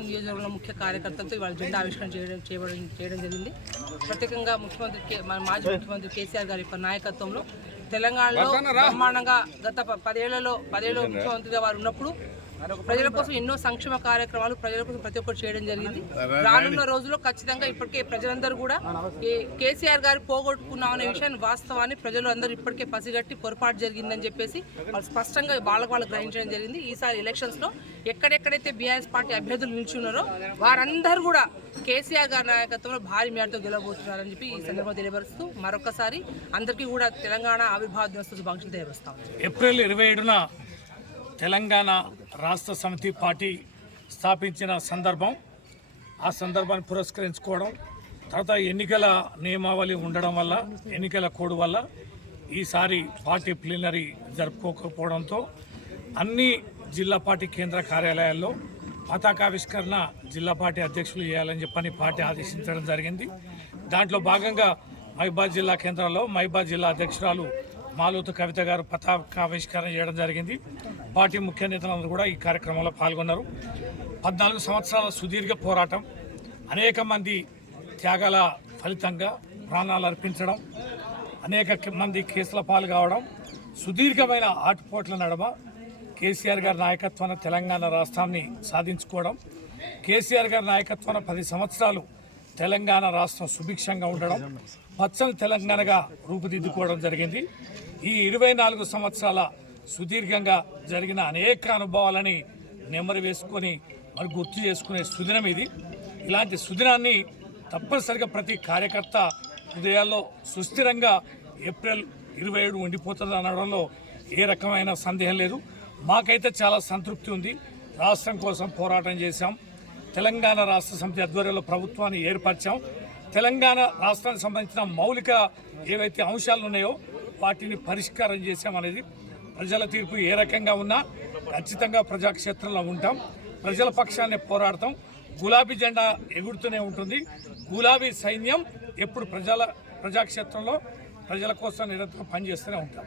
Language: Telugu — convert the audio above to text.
హుజరాబాద్ నియోజకవర్గంలో ముఖ్య కార్యకర్తలతో ఇవాళ జెండా ఆవిష్కరణ చేయడం జరిగింది. ప్రత్యేకంగా మాజీ ముఖ్యమంత్రి కేసీఆర్ గారి యొక్క నాయకత్వంలో తెలంగాణలో బ్రహ్మాండంగా గత 10 ఏళ్లలో ముఖ్యమంత్రిగా వారు ఉన్నప్పుడు ప్రజల కోసం ఎన్నో సంక్షేమ కార్యక్రమాలు ప్రజల కోసం ప్రతి ఒక్కరు చేయడం జరిగింది. రానున్న రోజుల్లో ఖచ్చితంగా ఇప్పటికే ప్రజలందరూ కూడా కేసీఆర్ గారు పోగొట్టుకున్నామనే విషయాన్ని వాస్తవాన్ని ప్రజలు అందరూ ఇప్పటికే పసిగట్టి పొరపాటు జరిగిందని చెప్పేసి వాళ్ళు స్పష్టంగా వాళ్ళు గ్రహించడం జరిగింది. ఈసారి ఎలక్షన్స్లో ఎక్కడెక్కడైతే బీఆర్ఎస్ పార్టీ అభ్యర్థులు నిల్చున్నారో వారందరూ కూడా కేసీఆర్ గారి నాయకత్వంలో భారీ మేరతో గెలవబోతున్నారని చెప్పి ఈ సందర్భంగా తెలియపరుస్తూ మరొకసారి అందరికీ కూడా తెలంగాణ ఆవిర్భావ దినోత్సవ శుభాకాంక్షలు తెలియపరుస్తాం. ఏప్రిల్ 27న తెలంగాణ రాష్ట్ర సమితి పార్టీ స్థాపించిన సందర్భం, ఆ సందర్భాన్ని పురస్కరించుకోవడం, తర్వాత ఎన్నికల నియమావళి ఉండడం వల్ల, ఎన్నికల కోడ్ వల్ల ఈసారి పార్టీ ప్లీనరీ జరుపుకోకపోవడంతో అన్ని జిల్లా పార్టీ కేంద్ర కార్యాలయాల్లో పతాకావిష్కరణ జిల్లా పార్టీ అధ్యక్షులు చేయాలని చెప్పని పార్టీ ఆదేశించడం జరిగింది. దాంట్లో భాగంగా మహబూబాబాద్ జిల్లా కేంద్రంలో మహబూబాబాద్ జిల్లా అధ్యక్షురాలు మాలోతు కవిత గారు పతాకావిష్కరణ చేయడం జరిగింది. పార్టీ ముఖ్య నేతలందరూ కూడా ఈ కార్యక్రమంలో పాల్గొన్నారు. 14 సంవత్సరాల సుదీర్ఘ పోరాటం, అనేక మంది త్యాగాల ఫలితంగా ప్రాణాలు అర్పించడం, అనేక మంది కేసుల పాలు కావడం, సుదీర్ఘమైన ఆటుపోట్ల నడమ కేసీఆర్ గారి నాయకత్వాన తెలంగాణ రాష్ట్రాన్ని సాధించుకోవడం, కేసీఆర్ గారి నాయకత్వాన 10 సంవత్సరాలు తెలంగాణ రాష్ట్రం సుభిక్షంగా ఉండడం, పచ్చని తెలంగాణగా రూపుదిద్దుకోవడం జరిగింది. ఈ 24 సంవత్సరాల సుదీర్ఘంగా జరిగిన అనేక అనుభవాలని నెమరు వేసుకొని మరి గుర్తు చేసుకునే సుదినం ఇది. ఇలాంటి సుదినాన్ని తప్పనిసరిగా ప్రతి కార్యకర్త హృదయాల్లో సుస్థిరంగా ఏప్రిల్ 27 ఉండిపోతుంది అనడంలో ఏ రకమైన సందేహం లేదు. మాకైతే చాలా సంతృప్తి ఉంది. రాష్ట్రం కోసం పోరాటం చేశాం, తెలంగాణ రాష్ట్ర సమితి ఆధ్వర్యంలో ప్రభుత్వాన్ని ఏర్పరిచాం, తెలంగాణ రాష్ట్రానికి సంబంధించిన మౌలిక ఏవైతే అంశాలు ఉన్నాయో వాటిని పరిష్కారం చేశామనేది ప్రజల తీర్పు ఏ రకంగా ఉన్నా ఖచ్చితంగా ప్రజాక్షేత్రంలో ఉంటాం, ప్రజల పక్షాన్ని పోరాడతాం. గులాబీ జెండా ఎగురుతూనే ఉంటుంది. గులాబీ సైన్యం ఎప్పుడు ప్రజాక్షేత్రంలో ప్రజల కోసం నిరంతరం పనిచేస్తూనే ఉంటాం.